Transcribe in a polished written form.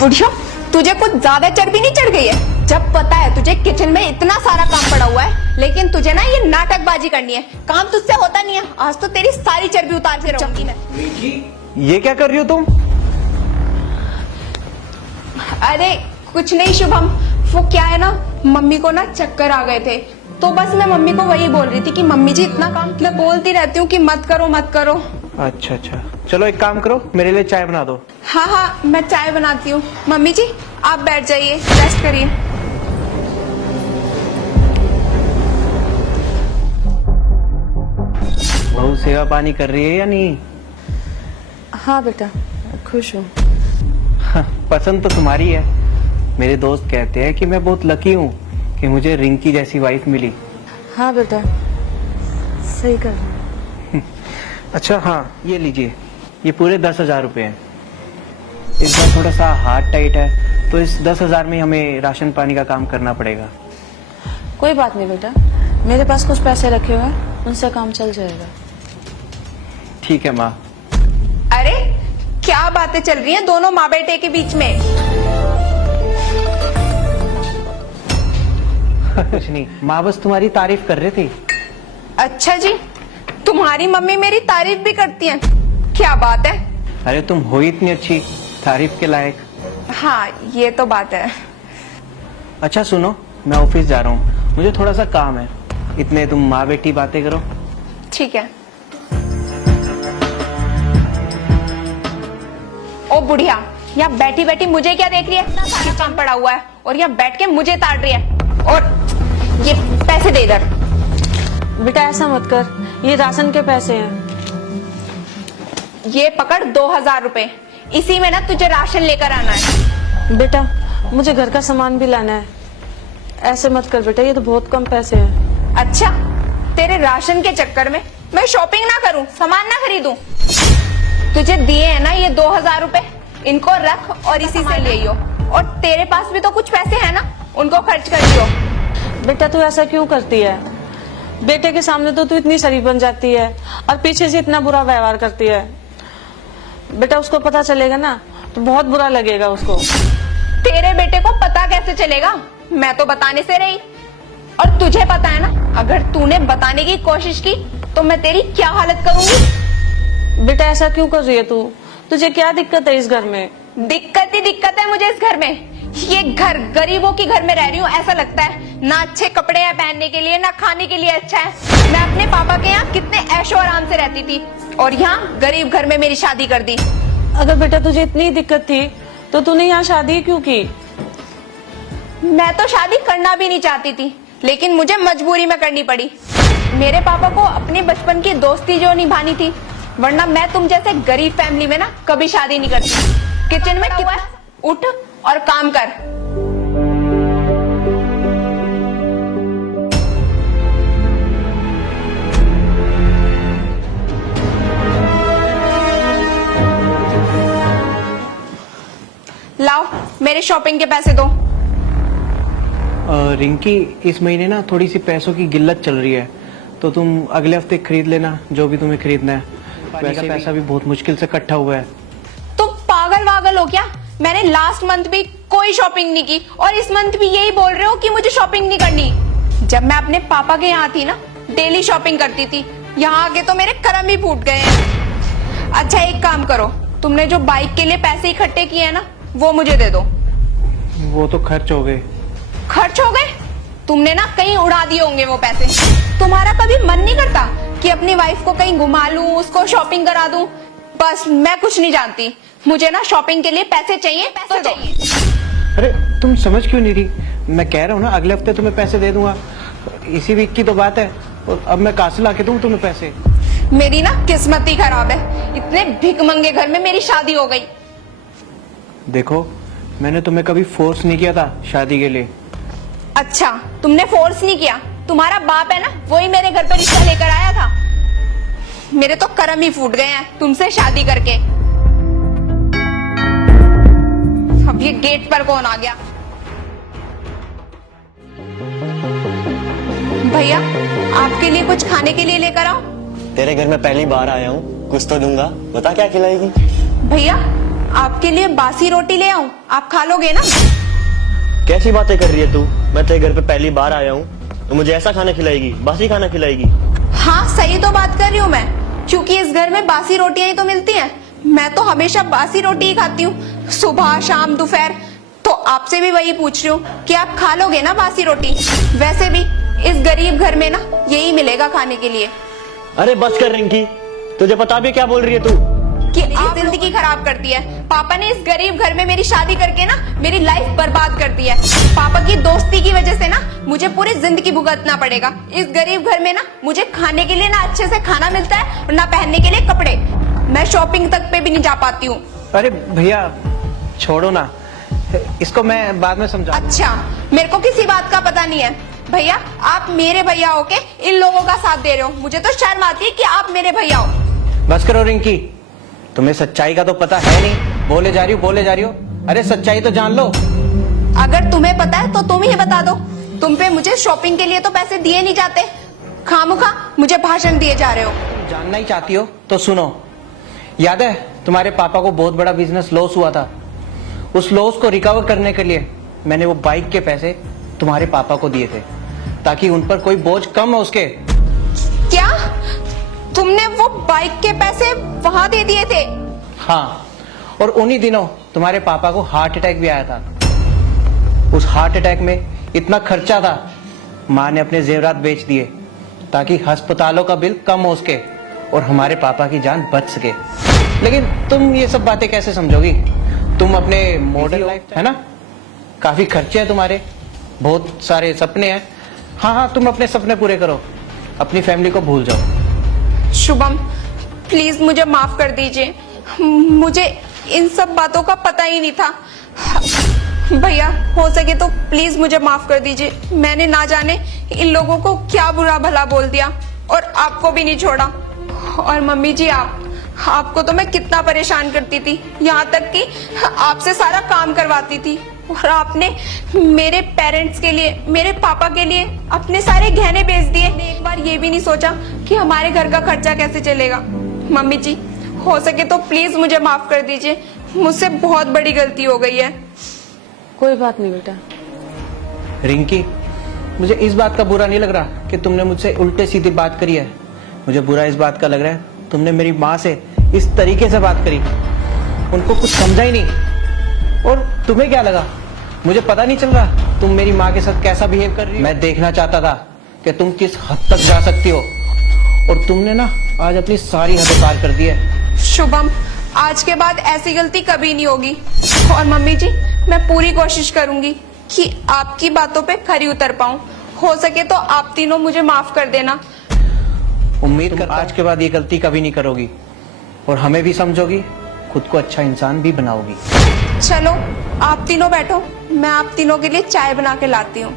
बुढ़िया, तुझे कुछ ज्यादा चर्बी नहीं चढ़ गई है? जब पता है तुझे किचन में इतना सारा काम पड़ा हुआ है, लेकिन तुझे ना ये नाटकबाजी करनी है। काम तुझसे होता नहीं है। आज तो तेरी सारी चर्बी उतार के रहूंगी मैं। ये क्या कर रही हो तुम? अरे कुछ नहीं शुभम, वो क्या है ना, मम्मी को ना चक्कर आ गए थे, तो बस मैं मम्मी को वही बोल रही थी कि मम्मी जी इतना काम मैं बोलती रहती हूँ कि मत करो मत करो। अच्छा अच्छा, चलो एक काम करो, मेरे लिए चाय बना दो। हाँ हाँ, मैं चाय बनाती हूँ। मम्मी जी आप बैठ जाइए, रेस्ट करिए। बहू सेवा पानी कर रही है या नहीं? हाँ बेटा, खुश हूँ। पसंद तो तुम्हारी है। मेरे दोस्त कहते हैं कि मैं बहुत लकी हूँ कि मुझे रिंकी जैसी वाइफ मिली। हाँ बेटा, सही कर। अच्छा हाँ, ये लीजिए, ये पूरे 10,000 रुपए हैं। इस बार थोड़ा सा हाथ टाइट है, तो इस 10,000 में हमें राशन पानी का काम करना पड़ेगा। कोई बात नहीं बेटा, मेरे पास कुछ पैसे रखे हुए हैं, उनसे काम चल जाएगा। ठीक है माँ। अरे क्या बातें चल रही हैं दोनों माँ बेटे के बीच में? कुछ नहीं माँ, बस तुम्हारी तारीफ कर रही थी। अच्छा जी, तुम्हारी मम्मी मेरी तारीफ भी करती हैं? क्या बात है। अरे तुम हो इतनी अच्छी, तारीफ के लायक। हाँ ये तो बात है। अच्छा सुनो, मैं ऑफिस जा रहा हूँ, मुझे थोड़ा सा काम है। इतने तुम माँ बेटी बातें करो। ठीक है। ओ बुढ़िया, यहाँ बैठी बैठी मुझे क्या देख रही है? इतना सारा काम पड़ा हुआ है और यहाँ बैठ के मुझे ताड़ रही है। और ये पैसे दे इधर। बेटा ऐसा मत कर, ये राशन के पैसे हैं। ये पकड़ 2,000 रुपए, इसी में ना तुझे राशन लेकर आना है। बेटा मुझे घर का सामान भी लाना है, ऐसे मत कर बेटा, ये तो बहुत कम पैसे हैं। अच्छा, तेरे राशन के चक्कर में मैं शॉपिंग ना करूं, सामान ना खरीदूं? तुझे दिए हैं ना ये 2,000 रुपए, इनको रख और इसी से ले आइयो। और तेरे पास भी तो कुछ पैसे हैं ना, उनको खर्च कर दियो। बेटा तू ऐसा क्यों करती है? बेटे के सामने तो तू इतनी शरीफ बन जाती है और पीछे से इतना बुरा व्यवहार करती है। बेटा उसको पता चलेगा ना तो बहुत बुरा लगेगा उसको। तेरे बेटे को पता कैसे चलेगा? मैं तो बताने से रही। और तुझे पता है ना, अगर तूने बताने की कोशिश की तो मैं तेरी क्या हालत करूंगी। बेटा ऐसा क्यों कर रही है तू? तुझे क्या दिक्कत है इस घर में? दिक्कत ही दिक्कत है मुझे इस घर में। ये घर गरीबों के घर में रह रही हूँ ऐसा लगता है। ना अच्छे कपड़े हैं पहनने के लिए, ना खाने के लिए अच्छा है। मैं अपने पापा के यहाँ कितने ऐशो आराम से रहती थी और यहाँ गरीब घर में मेरी शादी कर दी। अगर बेटा तुझे इतनी दिक्कत थी तो तूने यहाँ शादी क्यों की? मैं तो शादी करना भी नहीं चाहती थी, लेकिन मुझे मजबूरी में करनी पड़ी। मेरे पापा को अपने बचपन की दोस्ती जो निभानी थी, वरना मैं तुम जैसे गरीब फैमिली में ना कभी शादी नहीं करती। किचन में कितना उठ और काम कर। लाओ मेरे शॉपिंग के पैसे दो। रिंकी, इस महीने ना थोड़ी सी पैसों की किल्लत चल रही है, तो तुम अगले हफ्ते खरीद लेना जो भी तुम्हें खरीदना है। वैसे पैसा भी बहुत मुश्किल से इकट्ठा हुआ है। तुम पागल वागल हो क्या? मैंने लास्ट मंथ भी कोई शॉपिंग नहीं की और इस मंथ भी यही बोल रहे हो कि मुझे शॉपिंग नहीं करनी। जब मैं अपने पापा के यहाँ थी ना, डेली शॉपिंग करती थी। यहाँ आके तो मेरे कर्म ही फूट गए हैं। अच्छा एक काम करो, तुमने जो बाइक के लिए पैसे इकट्ठे किए हैं ना, वो मुझे दे दो। वो तो खर्च हो गए। खर्च हो गए? तुमने ना कहीं उड़ा दिए होंगे वो पैसे। तुम्हारा कभी मन नहीं करता कि अपनी वाइफ को कहीं घुमा लूं, उसको शॉपिंग करा दूं? बस मैं कुछ नहीं जानती, मुझे ना शॉपिंग के लिए पैसे चाहिए, पैसे चाहिए। अरे तुम समझ क्यों नहीं रही? मैं कह रहा हूँ ना, अगले हफ्ते तुम्हें पैसे दे दूंगा। इसी वीक की तो बात है, और अब मैं कहाँ से ला के दूं तुम्हें पैसे? मेरी ना किस्मत ही खराब है, इतने भिखमंगे घर में मेरी शादी हो गई। देखो, मैंने तुम्हें कभी फोर्स नहीं किया था शादी के लिए। अच्छा, तुमने फोर्स नहीं किया? तुम्हारा बाप है ना, वही मेरे घर पर रिश्ता लेकर आया था। मेरे तो कर्म ही फूट गए हैं तुमसे शादी करके। अब ये गेट पर कौन आ गया? भैया आपके लिए कुछ खाने के लिए लेकर आओ। तेरे घर में पहली बार आया हूँ, कुछ तो दूंगा, बता क्या खिलाएगी? भैया आपके लिए बासी रोटी ले आऊं, आप खा लोगे ना? कैसी बातें कर रही है तू? मैं तेरे घर पे पहली बार आया हूँ तो मुझे ऐसा खाना खिलाएगी, बासी खाना खिलाएगी? हाँ सही तो बात कर रही हूँ मैं, क्योंकि इस घर में बासी रोटियां ही तो मिलती हैं। मैं तो हमेशा बासी रोटी ही खाती हूँ, सुबह शाम दोपहर। तो आपसे भी वही पूछ रही हूँ कि आप खा लोगे ना बासी रोटी? वैसे भी इस गरीब घर में ना यही मिलेगा खाने के लिए। अरे बस कर रिंकी, तुझे पता भी क्या बोल रही है तू? कि आप जिंदगी खराब करती है। पापा ने इस गरीब घर में मेरी शादी करके ना मेरी लाइफ बर्बाद कर दी है। पापा की दोस्ती की वजह से ना मुझे पूरी जिंदगी भुगतना पड़ेगा। इस गरीब घर में ना मुझे खाने के लिए ना अच्छे से खाना मिलता है और ना पहनने के लिए कपड़े। मैं शॉपिंग तक पे भी नहीं जा पाती हूँ। अरे भैया छोड़ो ना, इसको मैं बाद में समझा। अच्छा, मेरे को किसी बात का पता नहीं है। भैया आप मेरे भैया होके इन लोगों का साथ दे रहे हो। मुझे तो शर्म आती है कि आप मेरे भैया हो। बस करो रिंकी, तुम्हें सच्चाई का तो पता है नहीं, बोले जा रही हो। अरे सच्चाई तो जान लो। अगर तुम्हें पता है तो तुम ही बता दो। तुम पे मुझे शॉपिंग के लिए तो पैसे दिए नहीं जाते, खामुखा मुझे भाषण दिए जा रहे हो। जानना ही चाहती हो तो सुनो। याद है तुम्हारे पापा को बहुत बड़ा बिजनेस लॉस हुआ था। उस लॉस को रिकवर करने के लिए मैंने वो बाइक के पैसे तुम्हारे पापा को दिए थे, ताकि उन पर कोई बोझ कम हो उसके। क्या तुमने वो बाइक के पैसे वहां दे दिए थे? हाँ, और उन्हीं दिनों तुम्हारे पापा को हार्ट अटैक भी आया था। उस हार्ट अटैक में इतना खर्चा था, माँ ने अपने जेवरात बेच दिए ताकि अस्पतालों का बिल कम हो सके और हमारे पापा की जान बच सके। लेकिन तुम ये सब बातें कैसे समझोगी? तुम अपने मॉडर्न लाइफ है ना, काफी खर्चे हैं तुम्हारे, बहुत सारे सपने हैं। हाँ, तुम अपने सपने पूरे करो, अपनी फैमिली को भूल जाओ। शुभम प्लीज मुझे माफ कर दीजिए, मुझे इन सब बातों का पता ही नहीं था। भैया हो सके तो प्लीज मुझे माफ कर दीजिए। मैंने ना जाने इन लोगों को क्या बुरा भला बोल दिया और आपको भी नहीं छोड़ा। और मम्मी जी आपको तो मैं कितना परेशान करती थी, यहाँ तक कि आपसे सारा काम करवाती थी। और आपने मेरे पेरेंट्स के लिए, मेरे पापा के लिए अपने सारे गहने बेच दिए। एक बार ये भी नहीं सोचा कि हमारे घर का खर्चा कैसे चलेगा। मम्मी जी हो सके तो प्लीज मुझे माफ कर दीजिए, मुझसे बहुत बड़ी गलती हो गई है। कोई बात नहीं बेटा। रिंकी, मुझे इस बात का बुरा नहीं लग रहा कि तुमने मुझसे उल्टे सीधी बात करी है। मुझे बुरा इस बात का लग रहा है तुमने मेरी माँ से इस तरीके से बात करी, उनको कुछ समझा ही नहीं। और तुम्हें क्या लगा मुझे पता नहीं चल रहा तुम मेरी माँ के साथ कैसा बिहेव कर रही हो? मैं देखना चाहता था कि तुम किस हद तक जा सकती हो, और तुमने ना आज अपनी सारी हदें पार कर दी है। शुभम आज के बाद ऐसी गलती कभी नहीं होगी। और मम्मी जी मैं पूरी कोशिश करूंगी कि आपकी बातों पे खरी उतर पाऊं। हो सके तो आप तीनों मुझे माफ कर देना। उम्मीद कर आज के बाद ये गलती कभी नहीं करोगी और हमें भी समझोगी, खुद को अच्छा इंसान भी बनाओगी। चलो आप तीनों बैठो, मैं आप तीनों के लिए चाय बना के लाती हूँ।